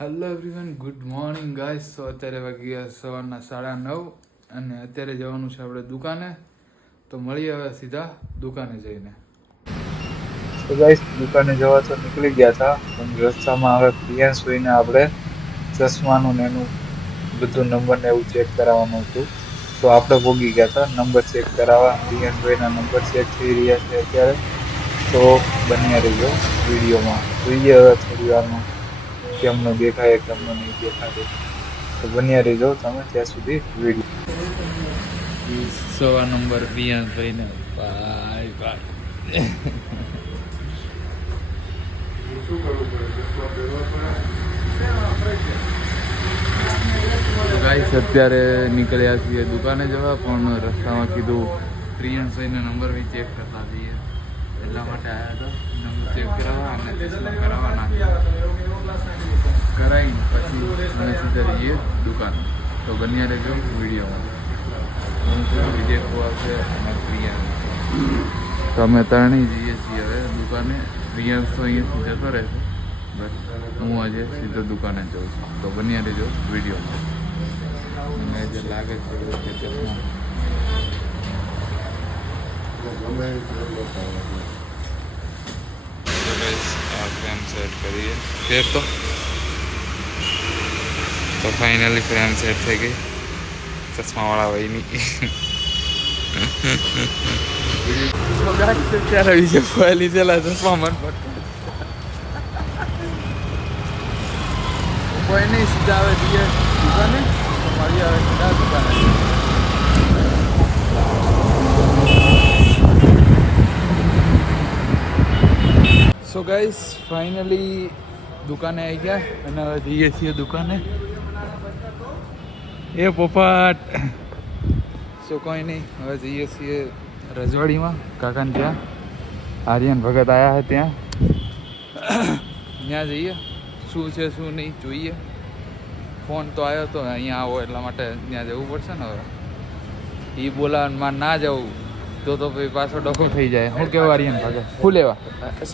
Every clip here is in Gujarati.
Hello everyone, good morning guys. So અત્યારે વાગ્યા સવારના 9:30 અને અત્યારે જવાનું છે આપણે દુકાને. તો મળીએ હવે સીધા દુકાને જઈને. તો ગાઈસ દુકાને જવા તો નીકળી ગયા હતા, પણ રસ્તામાં હવે પ્રિયાંશ ભાઈને આપણે ચશ્માનું ને એનું બધું નંબર ને એવું ચેક કરાવવાનું હતું. તો આપણે ભોગી ગયા હતા નંબર ચેક કરાવવા. પ્રિયાંશ ભાઈના નંબર ચેક થઈ રહ્યા છે અત્યારે. તો બન્યા રહેજો વિડીયોમાં. જોઈએ હવે થોડી વારમાં કેમનો દેખાય કેમનો નહીં દેખાતો. તો બન્યા રહેજો તમે ત્યાં સુધી વિડીયો. સવા નંબર પ્રિયાંશભાઈને ભાઈ ભાઈ ગાઈસ અત્યારે નીકળ્યા છીએ દુકાને જવા, પણ રસ્તામાં કીધું પ્રિયાંશભાઈને નંબર બી ચેક કરતા જઈએ, એટલા માટે આવ્યા હતા નંબર ચેક કરાવવા અને ચશ્મા કરાવવાના કરાવીને પછી અમે સીધા રહીએ દુકાન. તો બન્યા રહેજો વિડીયોમાં. હું વિજય ખોવા છે અને પ્રિયાંશ. તો અમે ત્રણેય જઈએ છીએ હવે દુકાને. પ્રિયાંશ તો અહીંયાથી જતો રહેશે, બસ હું આજે સીધો દુકાને જઉં છું. તો બન્યા રહેજો વિડીયોમાં. મને જે લાગે છે કે ચશ્મા ફ્રેમ સેટ કરીએ ફેર તો ફાઇનલી ફ્રેમ સેટ થઈ ગઈ ચશ્માવાળા ભાઈની. ત્યારે વિશે ફોયલી ચેલા ચશ્મા મન પર કોઈ નહીં, સીધા આવે જઈએ દુકાને. તો મળી આવે સીધા દુકાને. સો ગાઈસ ફાઇનલી દુકાને આવી ગયા અને હવે જઈએ છીએ દુકાને. એ પોપટ. સો કોઈ નહીં, હવે જઈએ છીએ રજવાડીમાં કાકાને ત્યાં. આર્યન ભગત આવ્યા છે ત્યાં, ત્યાં જઈએ શું છે શું નહીં જોઈએ. ફોન તો આવ્યો હતો અહીંયા આવો એટલા માટે ત્યાં જવું પડશે ને. હવે એ બોલાવવામાં ના જવું તો ભાઈ પાછો ડખો થઈ જાય. શું કેવું આર્યન ભગત? શું લેવા?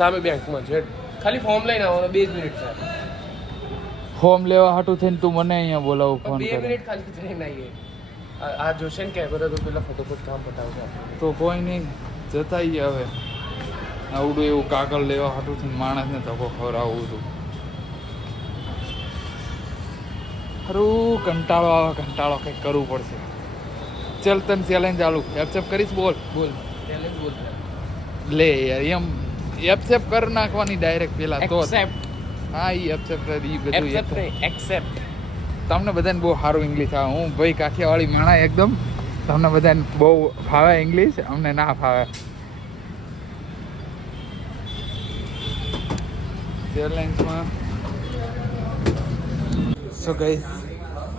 સામે બેંકમાં છે, ખાલી ફોર્મ લઈને આવવાનો. 2 મિનિટ થાય. ફોર્મ લેવા હાટું થઈને તું મને અહીંયા બોલાવું ફોન 2 કરે? મિનિટ ખાલી જઈને આવીએ. આ જોશે ને કે બધા તો પેલા ફટોફટ કામ પતાવશે. તો કોઈ નહીં, જતા આવીએ હવે. આવડું એવું કાગળ લેવા હાટું થઈને માણસને ધક્કો ખવડાવવું હતું. ખરું કંટાળો આવે, કંટાળો કંઈક કરવું પડશે. ચલ તને ચેલેન્જ ચાલુ. એપસેપ કરીશ? બોલ બોલ ચેલેન્જ બોલ. લે યાર, એમ એપસેપ કરી નાખવાની ડાયરેક્ટ પેલા તો. એક્સેપ્ટ. હા એ એપસેપ કરી બધું. એક્સેપ્ટ નહીં, એક્સેપ્ટ. તમને બધાને બહુ સારું ઇંગ્લિશ આવે. હું ભાઈ કાઠિયાવાડી માણા એકદમ. તમને બધાને બહુ ફાવે ઇંગ્લિશ, અમને ના ફાવે. ચેલેન્જમાં સો ગાઈસ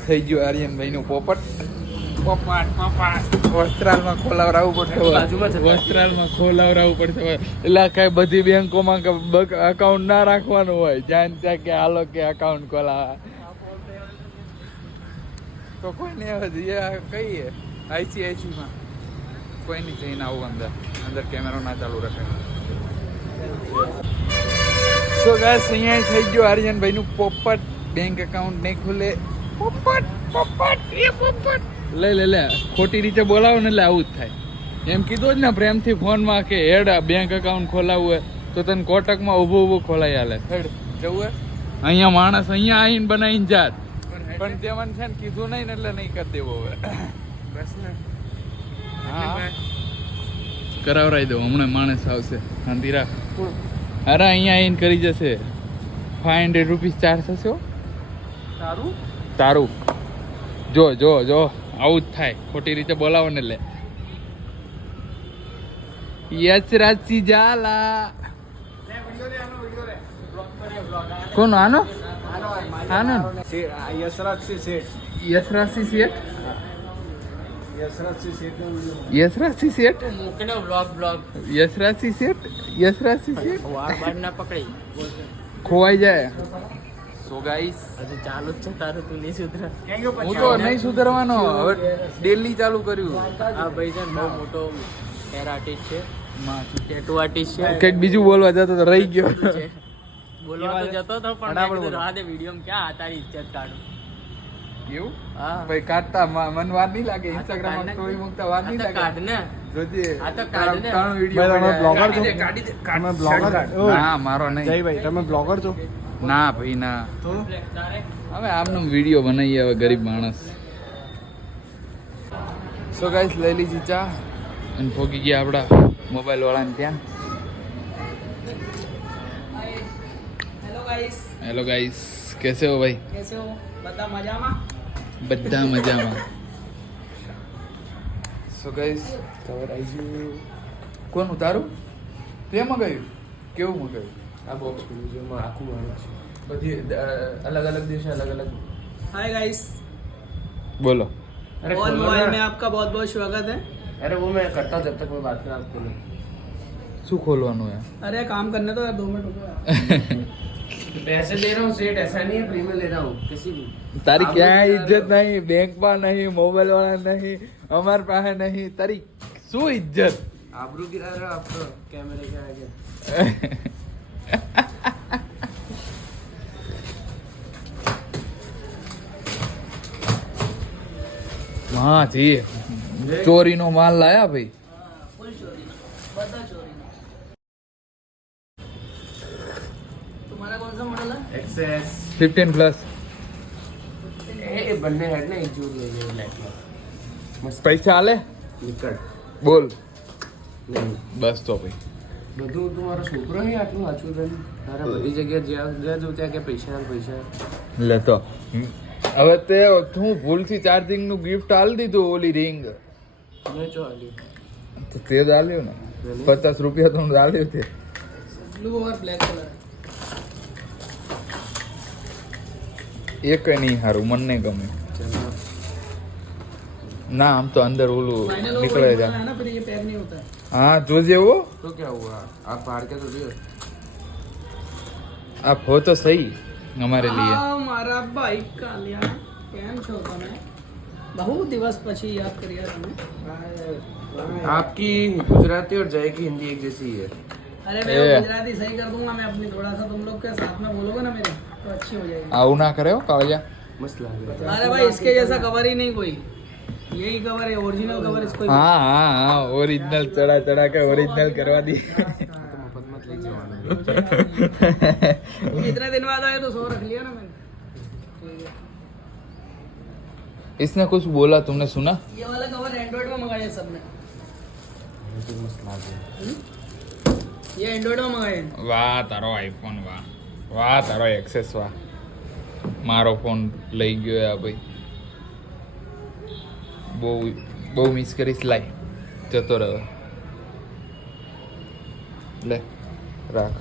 થઈ ગયું આર્યનભાઈનું પોપટ. વસ્ત્રાલમાં ખોલાવરાવવું પડશે. વસ્ત્રાલમાં ખોલાવરાવવું પડશે. એટલે કઈ બધી બેંકોમાં અકાઉન્ટ ના રાખવાનું હોય, જ્યાં ત્યાં કે હાલો કે અકાઉન્ટ ખોલાવા. તો કોઈ નહીં, હવે જઈએ કહીએ ICICમાં. કોઈ નહીં, જઈને આવું અંદર. અંદર કેમેરો ના ચાલુ રખાય. સો ગાઈસ અહીંયા થઈ ગયો આર્યનભાઈનું પોપટ. બેંક એકાઉન્ટ નહીં ખુલે. પોપટ પોપટ એ પોપટ લે ખોટી રીતે બોલાવો ને એટલે આવું જ થાય. એમ કીધું જ ને પ્રેમથી ફોનમાં કે હેડ બેંક એકાઉન્ટ ખોલાવવું હોય તો તને કોટકમાં ઊભું ખોલાઈ હાલે. હેડ જવું હોય અહીંયા માણસ અહીંયા આવીને બનાવીને જાત. પણ તે મને છે ને કીધું નહીં ને એટલે નહીં કરી દેવું હવે. બસ ને. હા કરાવરાઈ દઉં, હમણાં માણસ આવશે. શાંતિ રાખ. અરે અહીંયા આવીને કરી જશે. 500 રૂપીસ ચાર્જ થશે. તારું તારું જો જો જો આવું જ થાય. ખોટી રીતે બોલાવો ને એટલે. યચ રાચી ઝાલા. કોનો? આનો આનો યશરાજસિંહ શેઠ. યશરાજસિંહ શેઠ. મૂકીને બ્લોગ યશરાજસિંહ શેઠ. યશરાજસિંહ શેઠ વાર બાર ના પકડી ખોવાઈ જાય. સો ગાઈસ હજી ચાલુ જ છે તારું, તું નહીં સુધરે. હું તો નહીં સુધરવાનો. હવે ડેલી ચાલુ કર્યું. આ ભાઈ છે ને બહુ મોટો હેર આર્ટિસ્ટ છે, ટેટુ આર્ટિસ્ટ છે. કંઈક બીજું બોલવા જતો તો રહી ગયો. બોલવા તો જતો હતો પણ મેં કીધું રાહ દે વિડીયો ક્યાં આ તારી ઇજ્જત કાઢું. એવું હા ભાઈ કાઢતા મન વાર નહીં લાગે ઇન્સ્ટાગ્રામ માં સ્ટોરી મૂકતા વાર નહીં લાગે કાઢ ને જોજે આ તો કાઢ ને. ત્રણ વિડિયો ભાઈ, તમે blogger છો? કાઢી દે તમે બ્લોગર ના મારો નહીં જયભાઈ તમે બ્લોગર છો ના ભાઈ ના તો તારે હવે આમનો વિડીયો બનાવીએ હવે ગરીબ માણસ. સો ગાઈસ લઈ લીધી ચા અને ભોગી ગયા આપડા મોબાઈલ વાળાને ત્યાં. હેલો ગાઈસ, હેલો ગાઈસ કેસે હો ભાઈ? કેસે હો? બધા મજામાં? બધા મજામાં. સો ગાઈસ કવર આવી ગયું. કોણ ઉતારું? તે મગાવ્યું? કેવું મગાવ્યું? આ બોક્સ ખુલ્લું છે એમાં આખું મારું છે. બધી અલગ અલગ દિવસે અલગ અલગ. हाय गाइस, બોલો. अरे ऑन खोलो मोबाइल ना। में आपका बहुत बहुत स्वागत है. अरे वो मैं करता हूँ जब तक मैं बात कर आपको नहीं. શું ખોલવાનું યાર? अरे काम करने दो यार, 2 मिनट रुको यार. पैसे दे रहा हूँ सेठ, ऐसा नहीं है फ्री में ले रहा हूँ किसी भी. તારી आप ક્યાંય लोग ઇજ્જત નહીં, બેંકમાં નહીં, મોબાઈલ વાળા નહીં, અમાર પાસે નહીં. તારી શું ઇજ્જત? आबरू गिरा रहे हो आप तो कैमरे के आगे. હા જી ચોરીનો માલ લાયા ભાઈ. फुल चोरी, बता चोरी. तुम्हारा कौन सा मॉडल है? Access 15 plus. ए बनने हेड ना एक जोड़ ले गए ब्लैक में. मस्त પૈસા આલે निकल. બોલ. नहीं બસ તો ભાઈ. બધું તમારો છોકરો નહીં આટલું સાચું રહે. તારા બધી જગ્યાએ જ્યાં જો ત્યાં કે પૈસા પૈસા. લેતો હવે તે હું ભૂલથી ચાર્જિંગ નું ગિફ્ટ આલી દીધું ઓલી રિંગ મેં ચો આલ્યું. તો તે જ આલ્યું ને 50 રૂપિયા તો આલ્યું તે. ब्लू और ब्लैक कलर. એક નહીં હારું મને નહીં ગમે. चलो ના આમ તો અંદર ઓલું फाइनल वो નીકળે वही જા. है ना, फिर ये पैक नहीं होता है. હા જોજે वो तो क्या हुआ आप बाहर के तो दिए. आप हो तो सही हमारे लिए. हाँ, मारा भाई कालिया केम છો તમે? બહુ દિવસ પછી યાદ કર્યા તમે. आपकी गुजराती और जय की हिंदी एक जैसी ही है. अरे मैं ए. गुजराती सही कर दूंगा, मैं अपनी थोड़ा सा तुम लोग के साथ में बोलोगे ना मेरे तो अच्छी हो जाएगी. આવું ના કરે હો કાળિયા. मस्त लग रहा है. अरे भाई इसके जैसा कवर ही नहीं कोई, यही कवर है ओरिजिनल कवर इसको ही. હા હા હા ઓરિજિનल ચડા ચડા કે ઓરિજિनल કરવા दी. तो मफत मत ले जाना. इतने दिन बाद आए तो 100 रख लिया ना मैंने. ठीक है. इसने कुछ बोला तुमने सुना? ये वाला कवर एंड्रॉइड में मंगाया है सबने. तो मस्त लग रहा है. ये एंड्रॉइड में मंगाए हैं. વાહ તારો આઈફોન વાહ વાહ તારો એક્સેસ વાહ. મારો ફોન લઈ ગયો આ ભાઈ. બહુ બહુ મિસ કરીશ. લાય જતો રહ્યો. લે રાખ.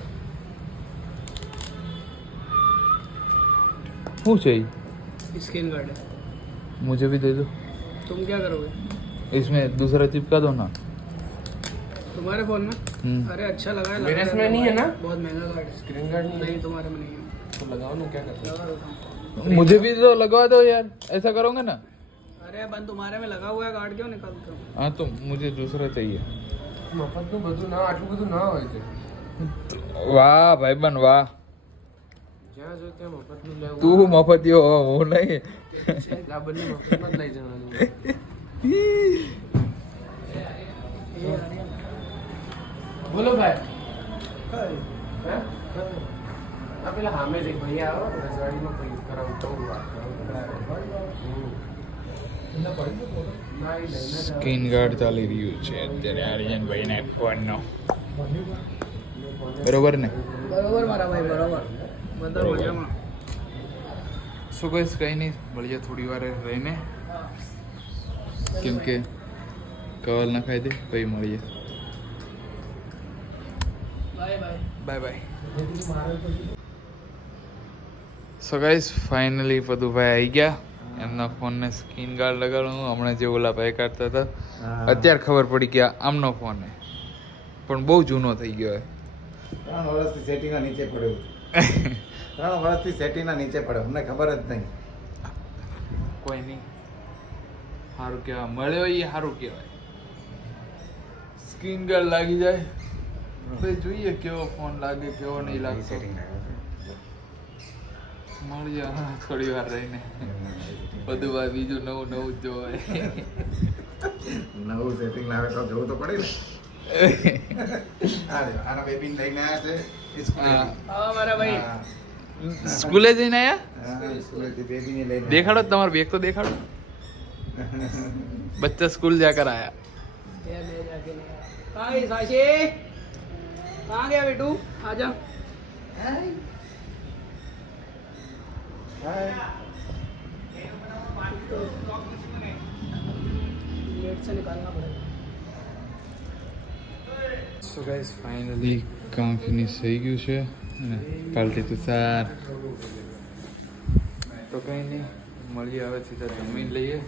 શું છે ઈ? स्क्रीन गार्ड है. मुझे भी दे दो. तुम क्या करोगे इसमें दूसरा चिपका दो ना. तुम्हारे फोन में? अरे अच्छा लगा है. मेरे लगा इसमें है, नहीं है ना? बहुत महंगा कार्ड है. स्क्रीन गार्ड नहीं नहीं तुम्हारे में नहीं है. तो लगाओ ना क्या करते हो. लगा देता हूँ. मुझे भी तो लगवा दो यार. ऐसा करोगे ना? अरे बन तुम्हारे में लगा हुआ है कार्ड, क्यों निकालते हो? हाँ तो मुझे दूसरा चाहिए. મફતનું બધું ના આટલું બધું ના હોય છે. વાહ ભાઈબંધ વાહ. જ્યાં જો ત્યાં મફતનું લેવું. તું મફતિયો હો, હું નહીં. આ બંને મફતમાં જ લઈ જવાનું. ये अरे બોલો ભાઈ. હે? આ પેલા સામે જ એક ભાઈ આવો રજવાડીમાં કંઈ કરાવું તો હું વાત કરું. સ્ક્રીન ગાર્ડ ચાલી રહ્યું છે અત્યારે આર્યનભાઈ ના ફોન નો. બરોબર ને? बरोबर मारा भाई, बरोबर. બધા બરોબર. મજામાં. શું કહીશ? કઈ નહીં, મળીએ થોડી વાર રહીને કેમ કે કવર ના ખાઈ દે પછી મળીએ. Bye bye. Bye bye. So guys finally Padubhai આવી ગયા. એમના ફોનને સ્ક્રીન ગાર્ડ લગાડવાનું હમણાં જે ઓલા ભાઈ કાઢતા હતા અત્યારે ખબર પડી કે આ આમનો ફોન હે પણ બહુ જૂનો થઈ ગયો હે. 3 વર્ષથી સેટિંગના નીચે પડ્યો 3 વર્ષથી સેટિંગના નીચે પડ્યો અમને ખબર જ નહીં. કોઈ નહીં, સારું કહેવાય, મળ્યો એ સારું કહેવાય. સ્ક્રીન ગાર્ડ લાગી જાય પછી જોઈએ કેવો ફોન લાગે કેવો નહીં લાગતો. મળીએ હા, થોડી વાર રહીને બધું ભાઈ બીજું નવું નવું જ જોવાય. નવું સેટિંગ લાવે તો જોવું તો પડે ને. આના બેબી લઈને આવ્યા છે સ્કૂલે. હા. આવો મારા ભાઈ. હા. સ્કૂલે જઈને આયા? હા, સ્કૂલેથી બેબીને લઈને દેખાડો તમારો બેગ તો દેખાડો. बच्चा स्कूल जाकर आया. ये ले जाके ले आया। कहाँ गई साशी? कहाँ गया बेटू? आजा। गेट से निकालना पड़ेगा। So guys, finally કામ ફિનિશ થઈ ગયું છે અને પાલટી તુષાર તો કંઈ નહીં, મળીએ હવે સીધા જમીન લઈએ,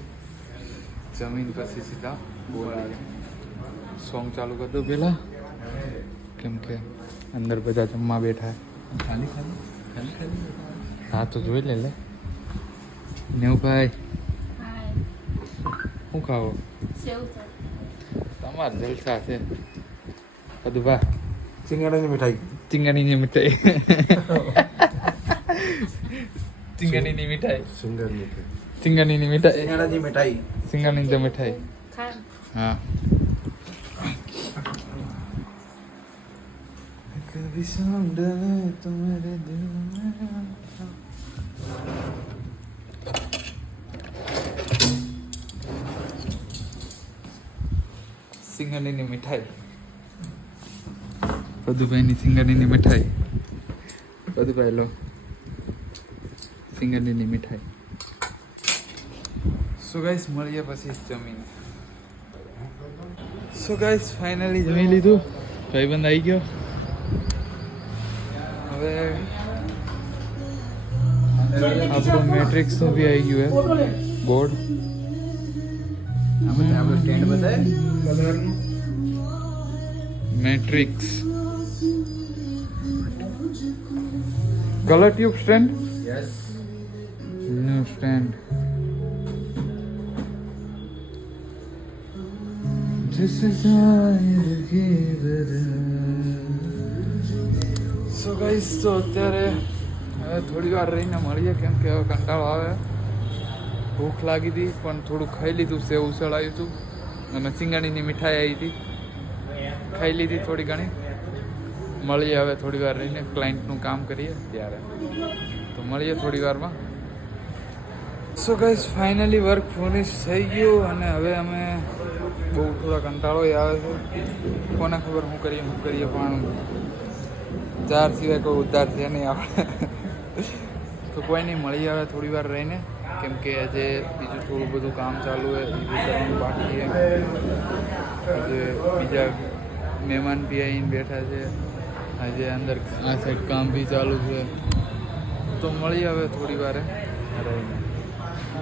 જમીન પછી સીધા બોલાવે. સોંગ ચાલુ કરી દો પહેલાં, કેમ કે અંદર બધા જમવા બેઠા. ખાલી ખાલી ખાલી ખાલી હા તો જોઈ લે નેવભાઈ શું ખાવો? તમારે જલસા છે. બધું સિંગાડાની મીઠાઈ. ચિંગાણીની મીઠાઈ. ચિંગાણીની મીઠાઈ. સુંદર મીઠાઈ. ચિંગાણીની મીઠાઈ. સિંગાડાની મીઠાઈ. સિંગાણીની તો મીઠાઈ. હા. कभी सांड तुम्हारे दिल में સિંગાણીની મીઠાઈ. પદુભાઈની સિંગાણીની મીઠાઈ. પદુભાઈ લો સિંગાણીની મીઠાઈ. સો ગાઈસ મળીએ પછી જમીન. સો ગાઈસ ફાઇનલી જમી લીધું, ભાઈબંધ આવી ગયો. હવે આપણું મેટ્રિક્સ નું બી આવી ગયું फोटो ले। હે બોર્ડ. આપણે સ્ટેન્ડ બતાવે કલરનું. Matrix colour tube stand. Yes. New stand. So guys તો અત્યારે હવે થોડી વાર રહીને મળીએ, કેમ કે હવે કંટાળો આવે, ભૂખ લાગી હતી પણ થોડું ખાઈ લીધું. સેવ ઉસળ આવ્યું હતું અને સિંગાણીની મીઠાઈ આવી હતી, ખાઈ લીધી થોડી ઘણી. મળીએ હવે થોડી વાર રહીને, ક્લાયન્ટનું કામ કરીએ ત્યારે. તો મળીએ થોડી વારમાં. સો ગાઈસ ફાઇનલી વર્ક ફિનિશ થઈ ગયું અને હવે અમે બહુ થોડા કંટાળો આવે છે. કોને ખબર શું કરીએ પણ ચાર સિવાય કોઈ ઉદ્ધાર છે નહીં આપણે. તો કોઈ નહીં, મળીએ હવે થોડી વાર રહીને, કેમ કે આજે બીજું થોડું બધું કામ ચાલુ હોય, એ બી કરવાનું બાકી છે. આજે બીજા મહેમાન બી આવીને બેઠા છે, આજે અંદર આ સાઈડ કામ બી ચાલુ છે. તો મળીએ હવે થોડી વારે રહીને.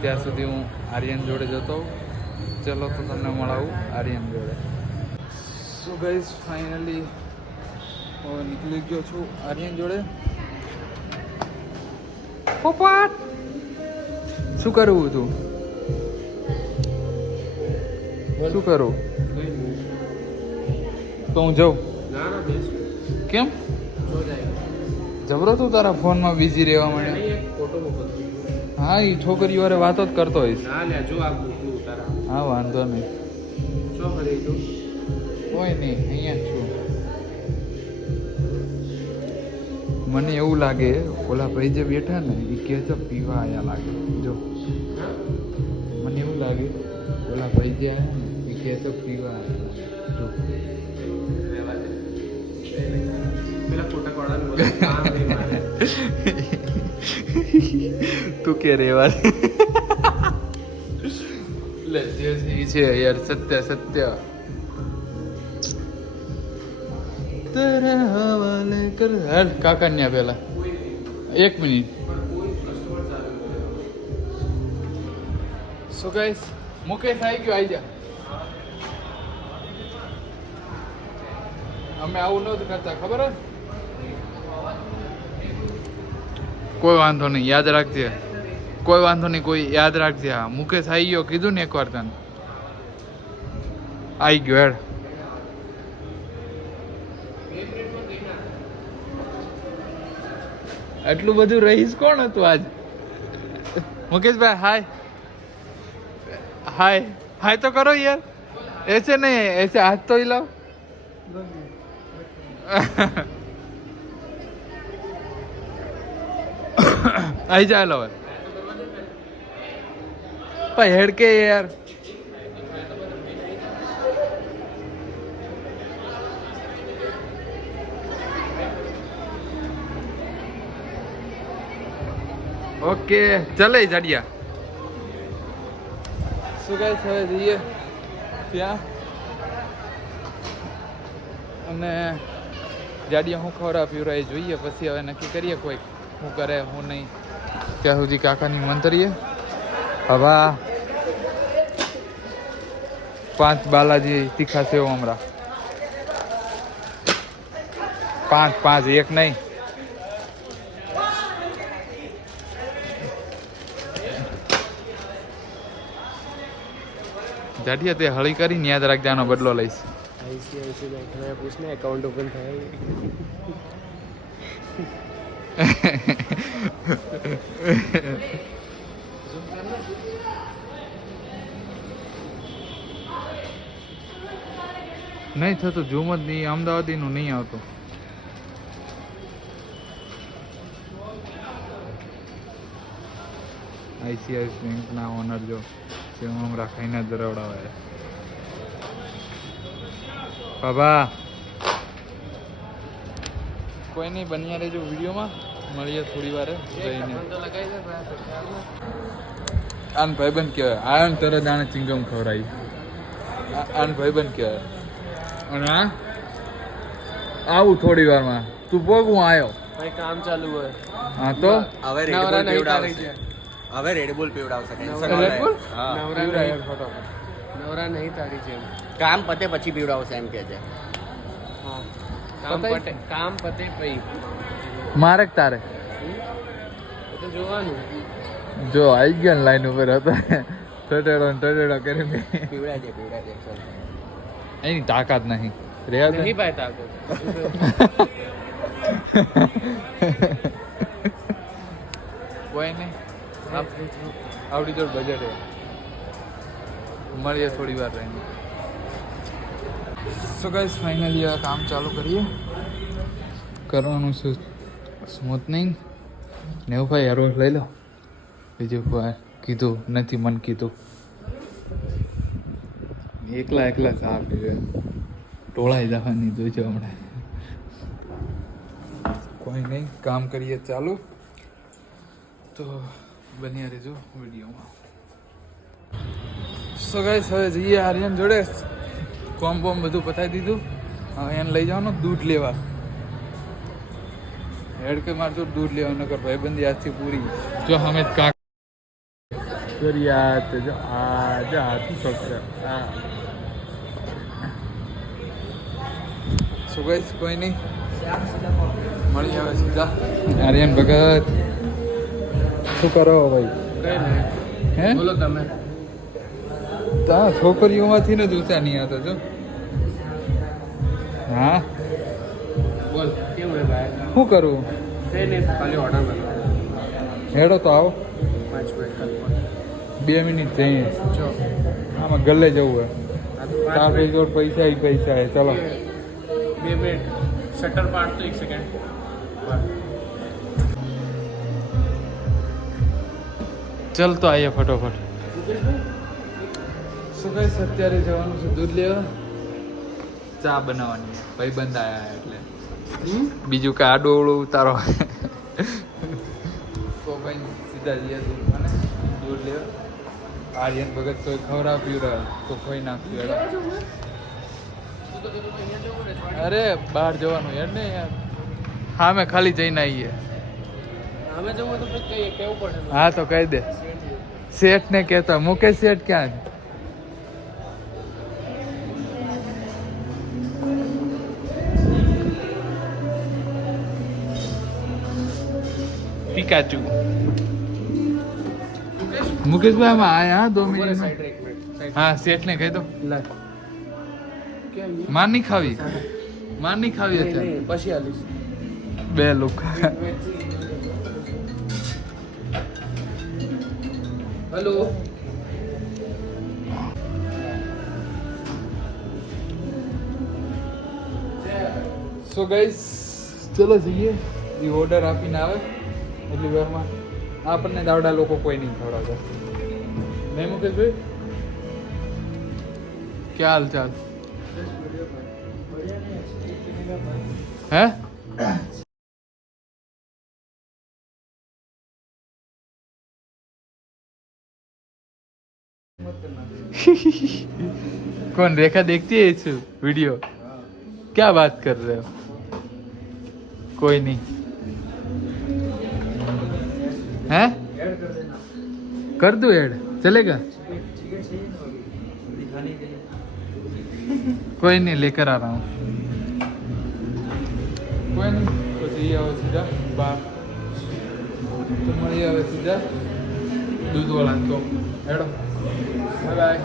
ત્યાં સુધી હું આર્યન જોડે જતો હોઉં. ચલો તો તમને મળાવું આર્યન જોડે. સો ગાઈસ ફાઇનલી હવે નીકળી ગયો છું આર્યન જોડે. પોપટ શું કરવું તું? શું કરું? તો હું જાઉં? ના ના બેસ કેમ હો જાય. જબરો તું તારા ફોનમાં બિઝી રહેવા માંડે? નહીં એક ફોટો મોકલ. હા એ છોકરીઓ હારે વાતો જ કરતો હોઈશ. ના લે જો આ તું તારા હા વાંધો નહીં, શું કરી તું? કોઈ નહીં, અહીંયા જ છું. મને એવું લાગે ઓલા ભાઈ જે બેઠા ને એ કે છે પીવા આયા લાગે. જો હા મને એવું લાગે ઓલા ભાઈ જે આવ્યા ને એ કે છે પીવા આયા. જો રહેવા દે. પેલા ફોટા કોડાને બોલે કામ નહીં મારે. તું કે રેવા લે જે છે ઈ છે યાર. સત્ય સત્ય તેરા હવાલે કર. હાલ કાકા ન્યા પેલા 1 મિનિટ. સો ગાઈસ મુકેશ આવી ગયો, આવી જા. અમે આવું નહોતું કરતા, ખબર હે? કોઈ વાંધો નહીં, યાદ રાખજે. કોઈ વાંધો નહીં, કોઈ યાદ રાખજે. હા મુકેશ આવી ગયો, કીધું ને એકવાર તને. આવી ગયો હેડ. આટલું બધું રહીશ કોણ હતું આજ? મુકેશભાઈ હાય हाय हाय तो करो यार, ऐसे नहीं ऐसे हाथ तो हिलाओ। आई जा लो भाई हेड के यार। ओके चले जाड़िया શું ગાઈસ હવે જઈએ ત્યાં અને જાડિયા હું ખવડાવ પીવડાવી જોઈએ, પછી હવે નક્કી કરીએ કોઈ શું કરે શું નહીં. ત્યાં સુધી કાકાની મંતરીએ હવા 5 બાલાજી તીખા સેવ હમણાં 5 એક નહીં. જાડિયા તે હળી કરીને યાદ રાખજે, આનો બદલો લઈશ. आईसीआईसी बैंक में पूछना अकाउंट ओपन था નહીં થતું ઝૂમ જ નહીં, અમદાવાદી નું નહીં આવતું. આઈસીઆઈસી બેંક ના ઓનર જો હમણાં ખાઈને ધરાવડાવે. બાબા કોઈ નહીં, બન્યા રહેજો વિડીયોમાં, મળીએ થોડી વાર જઈને. આન ભાઈબંધ કહેવાય, આયો ને તરત આને ચિંગમ ખવડાવી. આન ભાઈબંધ કહેવાય. અને આ આવું થોડી વારમાં, તું પોગ હું આવ્યો. भाई काम चालू है હા તો હવે नवरा રેડબુલ नहीं तारी પીવડાવશે. है હવે રેડબુલ પીવડાવશે. ટેન્શન નવરા ન લે. રેડબુલ? હા. नवरा नहीं नवरा नहीं तारी है કામ પતે પછી પીવડાવશે એમ કે છે. हाँ काम पते पई મારે કે તારે तो જોવાનું જો આવી ગયા ને લાઈન ઉપર હતો ટટેડો કરીને પીવડાજે ચાલ. એની તાકાત નહીં રહ્યા દે. नहीं पाता को કોઈ નહીં, આવડી જોડ બજેટ મળીએ થોડી વાર રહીને. સો ગાઈસ ફાઇનલી હવે કામ ચાલુ કરીએ. કરવાનું છે સ્મૂથનિંગ. નેવુભાઈ હેર વોશ લઈ લો. બીજું કોઈ કીધું નથી, મન કીધું એકલા ચા પીવે, ટોળાઈ જવાની જોઈજો હમણાં. કોઈ નહીં, કામ કરીએ ચાલુ, તો બન્યા રહેજો વિડીયોમાં. સો ગાઈસ હવે જઈએ આર્યન જોડે, કોમ બોમ બધું પતાવી દીધું. હવે એને લઈ જવાનું દૂધ લેવા. હેડ કે મારતો દૂધ લેવા, નકર ભાઈબંધી આજથી પૂરી. જો અમે કાક કર્યા તો જો આ જો હાથું છોકરા આ. સો ગાઈસ કોઈ નહીં, મળી આવે સીધા. આર્યન ભગત શું કરો ભાઈ? કઈ નહીં હે બોલો તમે તા છોકરીઓમાંથી ને જ ઊંચા નહીં આવતા જો. હા બોલ કેવું હે ભાઈ શું કરવું? કઈ નહીં ખાલી ઓર્ડર બનાવો હેડો તો આવો, 5 મિનિટ ખાલી 2 મિનિટ જઈએ. જો આમાં ગલ્લે જવું હોય, આ તાર 5 ભાઈ જોડ પૈસા હે. ચલો 2 મિનિટ શટર પાડ તો 1 સેકન્ડ ચલ તો આવીએ ફટોફટ. શું કઈ અત્યારે જવાનું છે દૂધ લેવા, ચા બનાવવાની. ભાઈબંધ આવ્યા એટલે બીજું કાંઈ આડું અવળું ઉતારો તો ભાઈ સીધા જઈએ દૂધ લેવા. આર્યન ભગત તો ખવડાવ પીવડાવ તો કોઈ નાખ્યું. અરે બહાર જવાનું યાર ને યાર. હા મેં ખાલી જઈને આવીએ. અમે જવું તો પછી કેવું પડે હા તો કહી દે શેઠ ને કહેતા. મુકેશ શેઠ ક્યાં છે? પિકાચુ. મુકેશભાઈ આમાં આયા 2 મિનિટ. સાઈડ એક મિનિટ હા શેઠ ને કહી દો. લા કેમ માર નહીં ખાવી, માર નહીં ખાવી અત્યારે. પછી આલીશ 2 લુક. હેલો સો ગાઈસ ચલો જઈએ એ ઓર્ડર આપીને આવે એટલી વારમાં આપણને દાવડા લોકો કોઈ નહીં ખવડાવતા નહીં મુકેશભાઈ क्या हाल चाल है कौन रेखा देखती है इस वीडियो क्या बात कर रहे हो कोई नहीं है कर दो ऐड चलेगा कोई नहीं लेकर आ रहा हूँ कोई नहीं तो जઈએ હવે સીધા બાર તો મળી આવે સીધા દૂધવાળા તો હેડો બાય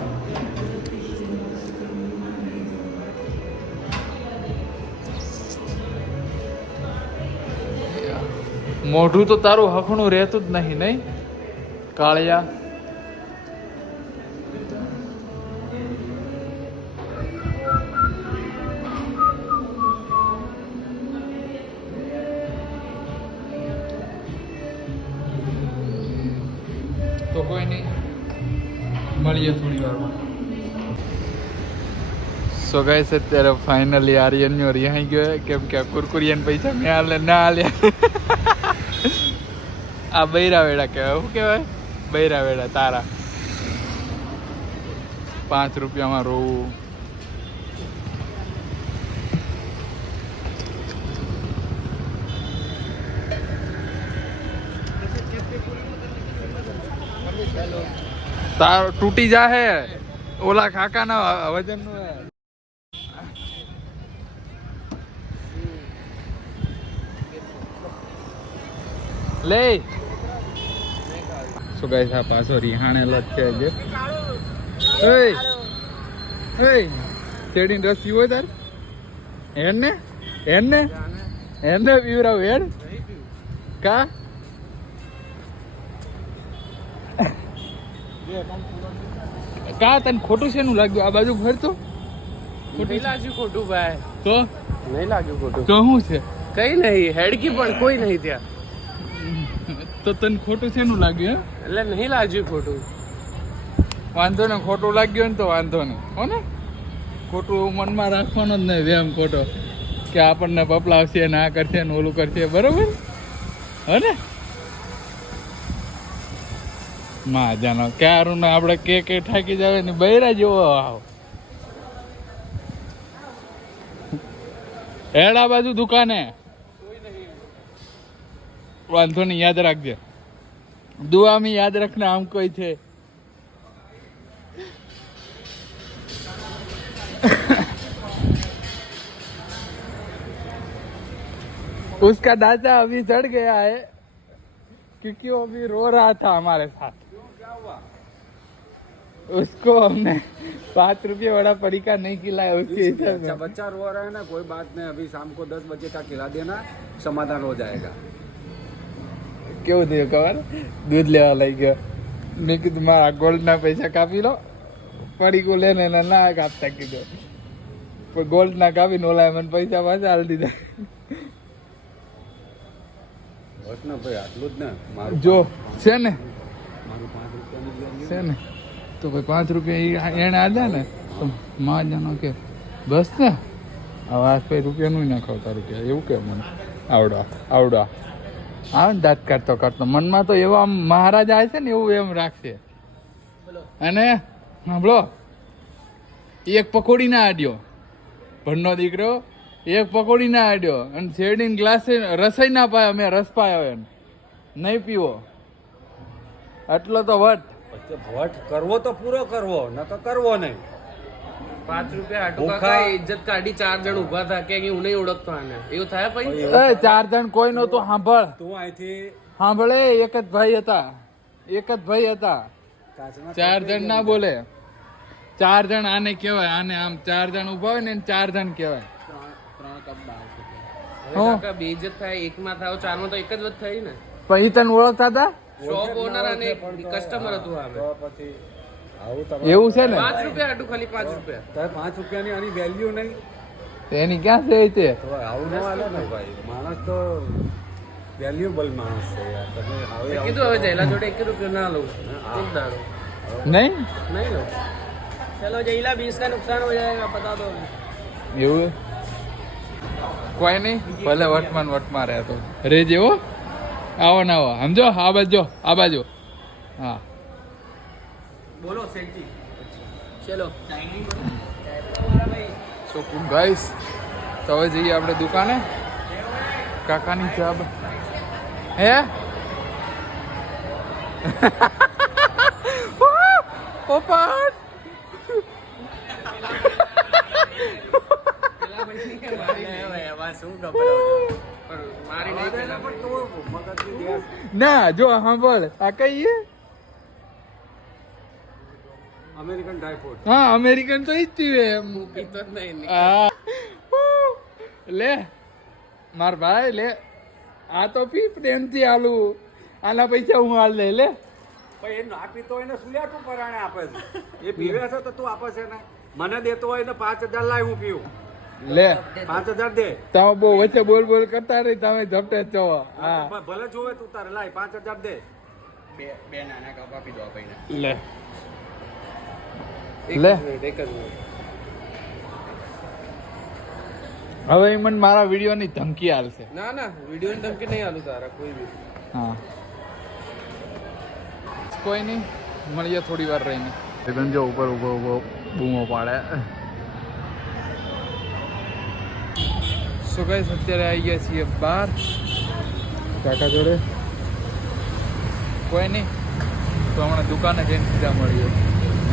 મોઢું તો તારું હખણું રહેતું જ નહીં નહીં કાળિયા તો કોઈ નહીં મળીએ થોડી વારમાં સો ગાઈસ અત્યારે ફાઇનલી આર્યનનો રિહાઈ ગયો કેમ કે કુરકુરિયાન પૈસા મેં હાલે ના હાલ્યા આ બૈરા વેડા કહેવાય શું કહેવાય બૈરા વેડા તારા 5 રૂપિયામાં રોવું તાર તૂટી જાહે ઓલા કાકા ના વજન નું લે સો ગાઈસ આ પાછો રિહાણેલો જ છે જે શેરડીનો રસ પીવો તાર એને એને એને પીવરાવ હેડ કા કા તને ખોટું શેનું લાગ્યું આ બાજુ ફરતો નહીં લાગ્યું ખોટું ભાઈ તો નહીં લાગ્યું ખોટું તો શું છે કઈ નહીં હેડકી પણ કોઈ નહીં ત્યાં તો તને ખોટું શેનું લાગ્યું હે એટલે નહીં લાગ્યું ખોટું વાંધો ને ખોટું લાગ્યું ને તો વાંધો નહીં હો ને ખોટું મનમાં રાખવાનો જ નહીં વેમ ખોટો કે આપણને પપલાવશે ને આ કરશે ને ઓલું કરશે બરોબર હો ને માં જાનો ક્યારું ને આપણે કે ઠાકી જાવે ને બૈરા જેવો આવ હેડા બાજુ દુકાને વાંધો નહીં યાદ રાખજે दुआ में याद रखना हम कोई थे उसका दादा अभी चढ़ गया है क्योंकि वो अभी रो रहा था हमारे साथ उसको हमने 5 रुपये वाला पड़ीका नहीं खिलाया उसके हिसाब से बच्चा रो रहा है ना कोई बात नहीं अभी शाम को 10 बजे का खिला देना समाधान हो जाएगा કેવું થયું ખબર દૂધ લેવા લઈ ગયો મેં કીધું મારા ગોલ્ડના પૈસા કાપી લો પડીકું લઈને ના કાપતા કીધું પણ ગોલ્ડના કાપીને ઓલા મને પૈસા પાછા હાલ દીધા બસ ને ભાઈ આટલું જ ને મારું જો છે ને મારું 5 રૂપિયાનું છે ને તો ભાઈ 5 રૂપિયા એને આલ્યા ને તો માં જાણો કે બસ ને હવે આ 5 રૂપિયાનું ના ખાવ તારું કે એવું કે મને આવડા આવડા હા દાંત કાઢતો કાઢતો મનમાં તો એવો આમ મહારાજ આવે છે ને એવું એમ રાખશે અને સાંભળો એક પકોડી ના આડ્યો ભણનો દીકરો એક પકોડી ના આડ્યો અને શેરડીન ગ્લાસ રસાઈ ના પાયો મેં રસ પાયો એને નહીં પીવો આટલો તો વટ વટ કરવો તો પૂરો કરવો નકર કરવો નહીં 5 રૂપિયા આટું કાકા ઇજ્જત કાઢી 4 જણ ઉભા હતા કે હું નહીં ઓળખતો આને એવું થાય પછી એ 4 જણ કોઈ નહોતું સાંભળ તું અહીંથી સાંભળે એક જ ભાઈ હતા 4 જણ ના બોલે 4 જણ આને કહેવાય આને આમ 4 જણ ઉભા હોય ને 4 જણ કહેવાય 3 કપ દાળ છે કાકા બે ઇજ્જત થાય એકમાં થાવ ચારમાં તો એક જ વત થઈ ને પછી તને ઓળખતા હતા શોપ ઓનર અને કસ્ટમર હતું આ તો પછી આવું તમે એવું છે ને 5 રૂપિયા હતું, ખાલી 5 રૂપિયા. તારે 5 રૂપિયાની આની વેલ્યુ નહીં તો એની ક્યાં છે તે તો આવું ન હાલે ને ભાઈ. માણસ તો વેલ્યુબલ માણસ છે યાર. તમે હવે મેં કીધું હવે જયલા જોડે 1 રૂપિયો ના લઉં એક દાડો નહીં નહીં લઉં. चलो जयला 20 का नुकसान हो जाएगा बता दो એવું કોઈ નહીં ભલે વટમાં રહે તો રે જેવો આવો ના આવો સમજો આ બાજુ હા બોલો સેઠજી. चलो સો ગાઈસ તો હવે જઈએ આપણે દુકાને કાકાની ચા હે પોપટ એમાં શું ગભરાવું પણ મારી નહીં પેલા પણ તો મગજની ગેસ ના જો સાંભળ આ કહીએ અમેરિકન ડ્રાયફ્રૂટ હા અમેરિકન તો ઈ જ પીવે એમ પીતો જ નહીં. હા લે માર ભાઈ લે આ તો પી પ્રેમથી આલુ આના પૈસા હું હાલ લે ભાઈ એ ના પીતો હોય ને શું લ્યા તું પરાણે આપે છે એ પીવે છે તો તું આપે છે ને મને દેતો હોય ને 5000 લાય હું પીવું લે 5000 દે તમે બહુ વચ્ચે બોલ કરતા રહી તમે ઝપટે જ છો હા ભલે જોવે તું તારે લાય 5000 દે બે નાના કપ આપી દો ભાઈને લે એક લે. જ મિનિટ, એક જ મિનિટ. હવે ઈ મને મારા વિડીયોની ધમકી આલશે ના ના વિડીયો ની ધમકી નહીં આલું તારા કોઈ બી. હા કોઈ નહીં મળીએ થોડી વાર રહીને જો ઉપર ઉભો બૂમો પાડે સો ગાઈસ અત્યારે આવી ગયા છીએ બહાર કાકા જોડે કોઈ નહીં તો હમણાં દુકાને જઈને સીધા મળીએ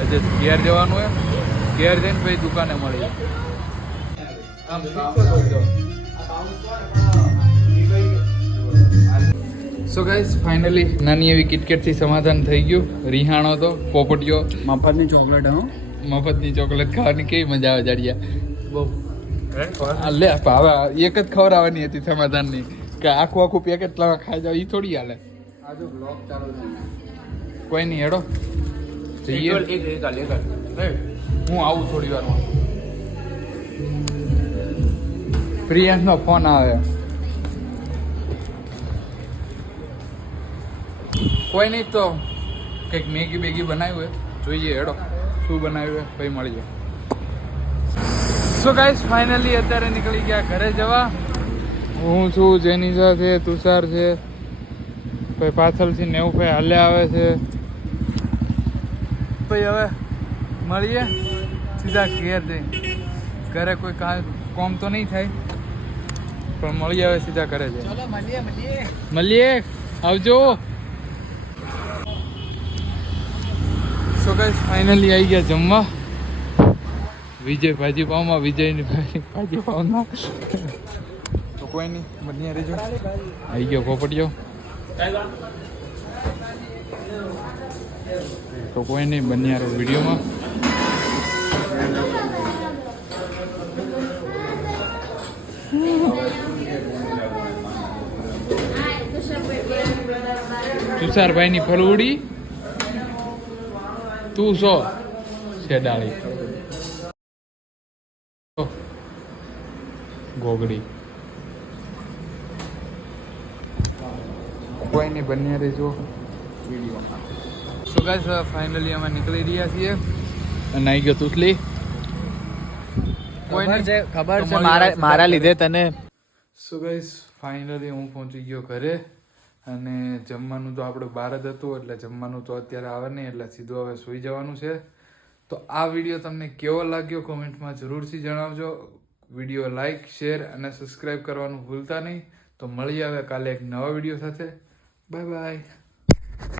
એટલે ઘેર જવાનું હોય ઘેર જઈને પછી દુકાને મળીએ સો ગાઈસ ફાઇનલી નાની એવી કિટકેટથી સમાધાન થઈ ગયું રિહાણો તો પોપટીયો મફતની ચોકલેટ હું મફતની ચોકલેટ ખાવાની કેવી મજા આવે જાડિયા બહુ લે હવે એક જ ખવડાવવાની હતી સમાધાનની કે આખું પેકેટ લાવા ખાઈ જાવ એ થોડી હાલે આજુ બ્લોગ ચાલુ છે કોઈ નહીં હેડો જઈએ હું આવું થોડી વારમાં પ્રિયાંશનો ફોન આવે કોઈ નહીં તો કંઈક મેગી બેગી બનાવ્યું હોય જોઈએ હેડો શું બનાવ્યું હોય પછી મળીએ સો ગાઈસ ફાઇનલી અત્યારે નીકળી ગયા ઘરે જવા હું છું જેનિઝા છે તુષાર છે પછી પાછળથી નેવું ભાઈ હાલ્યા આવે છે પછી હવે મળીએ સીધા ઘેર જઈ ઘરે કોઈ કોમ તો નહીં થાય પણ મળીએ હવે સીધા ઘરે જઈ મળીએ આવજો સો ગાઈસ ફાઇનલી આવી ગયા જમવા વિજય ભાજી પાવમાં વિજયની ભાજી પાવમાં તો કોઈ નહીં બન્યા રહેજો આવી ગયો પોપટીયો તો કોઈ નહીં બન્યા રહો વિડીયોમાં તુષારભાઈની ફલૂડી તું સો શેડાળી ગોગડી કોઈ નહીં બન્યા રહેજો વિડીયોમાં સો ગાઈસ ફાઇનલી અમે નીકળી રહ્યા છીએ અને આવી ગયો તુસલી ખબર છે મારા લીધે તને સો ગાઈસ ફાઇનલી હું પહોંચી ગયો ઘરે અને જમવાનું તો આપણે બહાર જ હતું એટલે જમવાનું તો અત્યારે આવે નહીં એટલે સીધું હવે સૂઈ જવાનું છે તો આ વિડીયો તમને કેવો લાગ્યો કોમેન્ટમાં જરૂરથી જણાવજો વિડીયો લાઈક શેર અને સબસ્ક્રાઈબ કરવાનું ભૂલતા નહીં તો મળીએ હવે કાલે એક નવા વિડીયો સાથે બાય બાય